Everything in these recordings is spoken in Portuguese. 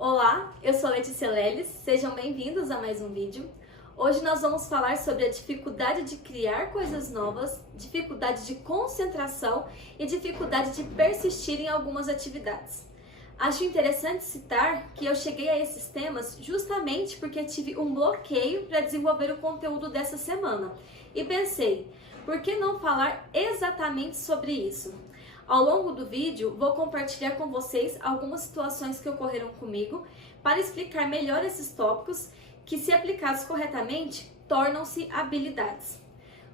Olá, eu sou Letícia Leles, sejam bem-vindos a mais um vídeo. Hoje nós vamos falar sobre a dificuldade de criar coisas novas, dificuldade de concentração e dificuldade de persistir em algumas atividades. Acho interessante citar que eu cheguei a esses temas justamente porque tive um bloqueio para desenvolver o conteúdo dessa semana e pensei, por que não falar exatamente sobre isso? Ao longo do vídeo, vou compartilhar com vocês algumas situações que ocorreram comigo para explicar melhor esses tópicos que, se aplicados corretamente, tornam-se habilidades.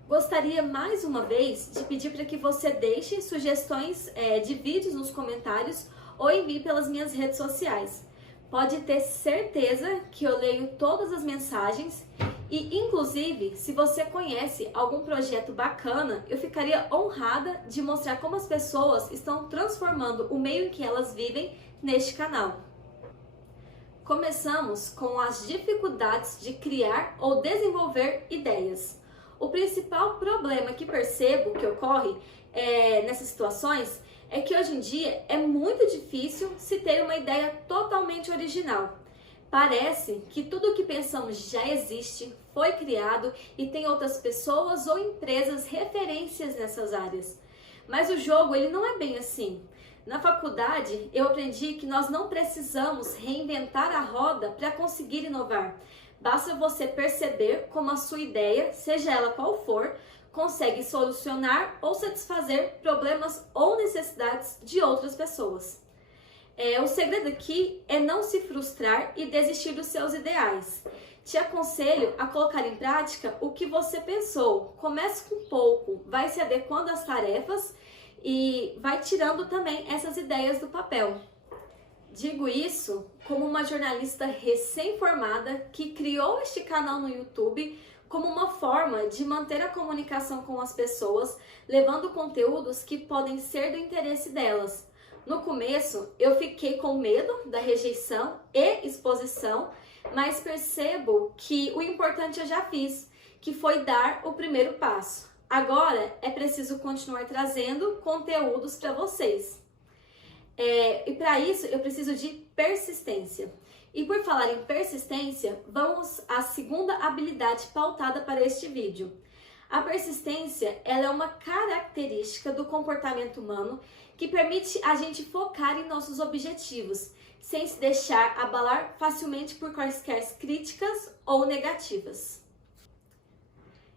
Gostaria mais uma vez de pedir para que você deixe sugestões de vídeos nos comentários ou envie pelas minhas redes sociais. Pode ter certeza que eu leio todas as mensagens e, inclusive, se você conhece algum projeto bacana, eu ficaria honrada de mostrar como as pessoas estão transformando o meio em que elas vivem neste canal. Começamos com as dificuldades de criar ou desenvolver ideias. O principal problema que percebo que ocorre nessas situações é que hoje em dia é muito difícil se ter uma ideia totalmente original. Parece que tudo o que pensamos já existe, foi criado e tem outras pessoas ou empresas referências nessas áreas. Mas o jogo ele não é bem assim. Na faculdade eu aprendi que nós não precisamos reinventar a roda para conseguir inovar. Basta você perceber como a sua ideia, seja ela qual for, consegue solucionar ou satisfazer problemas ou necessidades de outras pessoas. O segredo aqui é não se frustrar e desistir dos seus ideais. Te aconselho a colocar em prática o que você pensou. Comece com pouco, vai se adequando às tarefas e vai tirando também essas ideias do papel. Digo isso como uma jornalista recém-formada que criou este canal no YouTube como uma forma de manter a comunicação com as pessoas, levando conteúdos que podem ser do interesse delas. No começo, eu fiquei com medo da rejeição e exposição, mas percebo que o importante eu já fiz, que foi dar o primeiro passo. Agora é preciso continuar trazendo conteúdos para vocês. E para isso eu preciso de persistência. E por falar em persistência, vamos à segunda habilidade pautada para este vídeo. A persistência ela é uma característica do comportamento humano que permite a gente focar em nossos objetivos, sem se deixar abalar facilmente por quaisquer críticas ou negativas.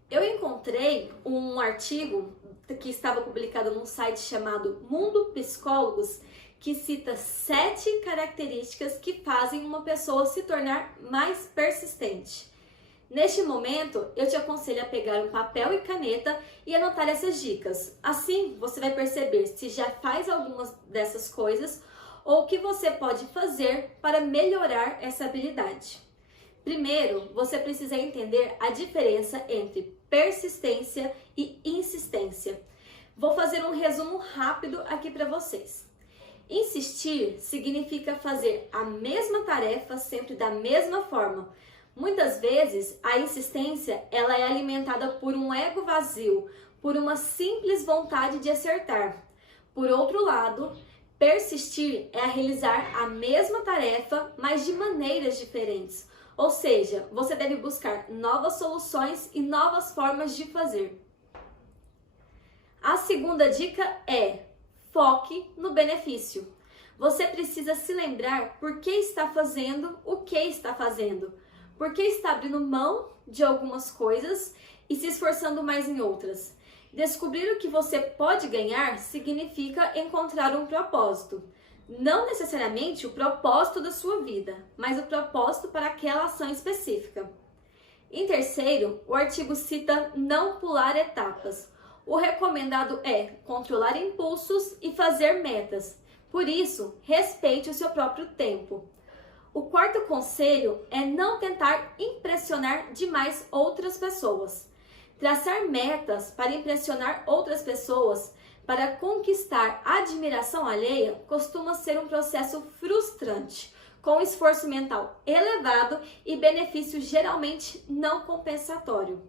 Eu encontrei um artigo que estava publicado num site chamado Mundo Psicólogos, que cita 7 características que fazem uma pessoa se tornar mais persistente. Neste momento, eu te aconselho a pegar um papel e caneta e anotar essas dicas. Assim, você vai perceber se já faz algumas dessas coisas ou o que você pode fazer para melhorar essa habilidade. Primeiro, você precisa entender a diferença entre persistência e insistência. Vou fazer um resumo rápido aqui para vocês. Insistir significa fazer a mesma tarefa sempre da mesma forma. Muitas vezes, a insistência ela é alimentada por um ego vazio, por uma simples vontade de acertar. Por outro lado, persistir é realizar a mesma tarefa, mas de maneiras diferentes. Ou seja, você deve buscar novas soluções e novas formas de fazer. A segunda dica é: foque no benefício. Você precisa se lembrar por que está fazendo o que está fazendo. Por que está abrindo mão de algumas coisas e se esforçando mais em outras. Descobrir o que você pode ganhar significa encontrar um propósito. Não necessariamente o propósito da sua vida, mas o propósito para aquela ação específica. Em terceiro, o artigo cita não pular etapas. O recomendado é controlar impulsos e fazer metas. Por isso, respeite o seu próprio tempo. O quarto conselho é não tentar impressionar demais outras pessoas. Traçar metas para impressionar outras pessoas, para conquistar a admiração alheia, costuma ser um processo frustrante, com esforço mental elevado e benefício geralmente não compensatório.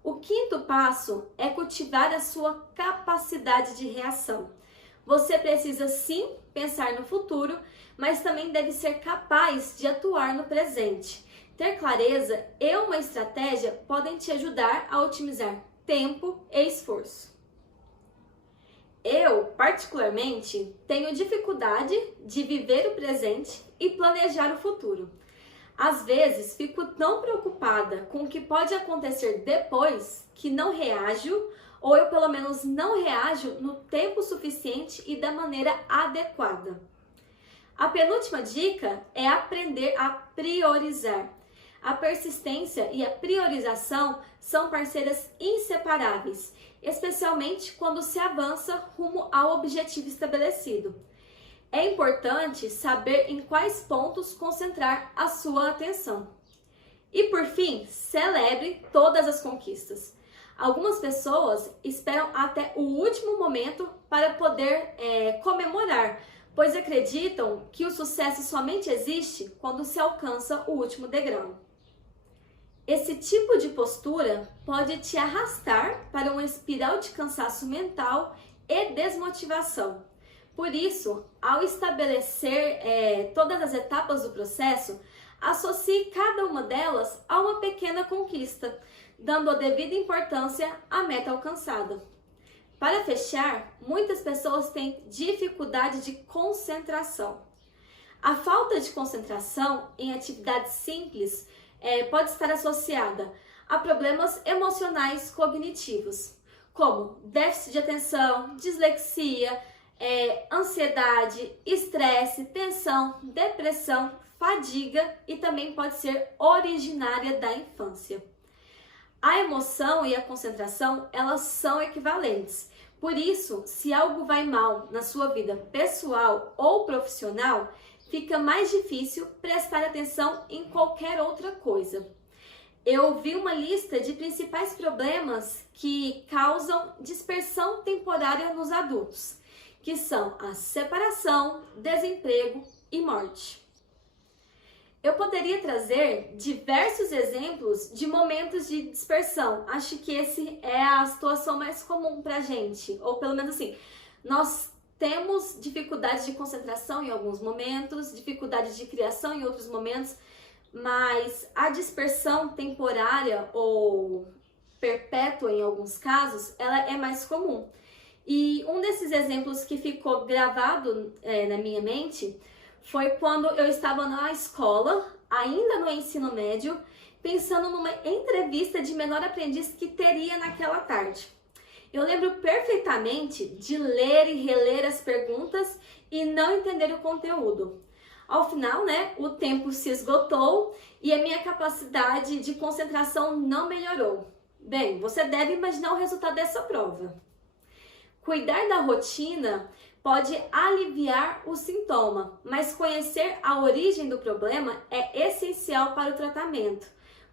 O quinto passo é cultivar a sua capacidade de reação. Você precisa sim pensar no futuro, mas também deve ser capaz de atuar no presente. Ter clareza e uma estratégia podem te ajudar a otimizar tempo e esforço. Eu, particularmente, tenho dificuldade de viver o presente e planejar o futuro. Às vezes, fico tão preocupada com o que pode acontecer depois que não reajo, ou eu pelo menos não reajo no tempo suficiente e da maneira adequada. A penúltima dica é aprender a priorizar. A persistência e a priorização são parceiras inseparáveis, especialmente quando se avança rumo ao objetivo estabelecido. É importante saber em quais pontos concentrar a sua atenção. E por fim, celebre todas as conquistas. Algumas pessoas esperam até o último momento para poder comemorar, pois acreditam que o sucesso somente existe quando se alcança o último degrau. Esse tipo de postura pode te arrastar para uma espiral de cansaço mental e desmotivação. Por isso, ao estabelecer todas as etapas do processo, associe cada uma delas a uma pequena conquista, dando a devida importância à meta alcançada. Para fechar, muitas pessoas têm dificuldade de concentração. A falta de concentração em atividades simples pode estar associada a problemas emocionais cognitivos, como déficit de atenção, dislexia, ansiedade, estresse, tensão, depressão, fadiga e também pode ser originária da infância. A emoção e a concentração, elas são equivalentes. Por isso, se algo vai mal na sua vida pessoal ou profissional, fica mais difícil prestar atenção em qualquer outra coisa. Eu vi uma lista de principais problemas que causam dispersão temporária nos adultos, que são a separação, desemprego e morte. Eu poderia trazer diversos exemplos de momentos de dispersão. Acho que esse é a situação mais comum pra gente, ou pelo menos assim, nós temos dificuldade de concentração em alguns momentos, dificuldade de criação em outros momentos, mas a dispersão temporária ou perpétua em alguns casos, ela é mais comum. E um desses exemplos que ficou gravado na minha mente foi quando eu estava na escola, ainda no ensino médio, pensando numa entrevista de menor aprendiz que teria naquela tarde. Eu lembro perfeitamente de ler e reler as perguntas e não entender o conteúdo. Ao final, o tempo se esgotou e a minha capacidade de concentração não melhorou. Bem, você deve imaginar o resultado dessa prova. Cuidar da rotina pode aliviar o sintoma, mas conhecer a origem do problema é essencial para o tratamento.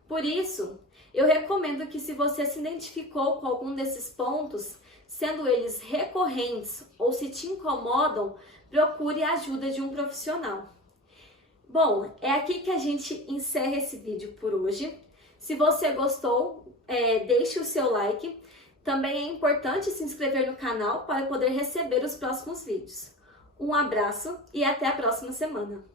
Por isso, eu recomendo que, se você se identificou com algum desses pontos, sendo eles recorrentes ou se te incomodam, procure a ajuda de um profissional. Bom, é aqui que a gente encerra esse vídeo por hoje. Se você gostou, deixe o seu like. Também é importante se inscrever no canal para poder receber os próximos vídeos. Um abraço e até a próxima semana!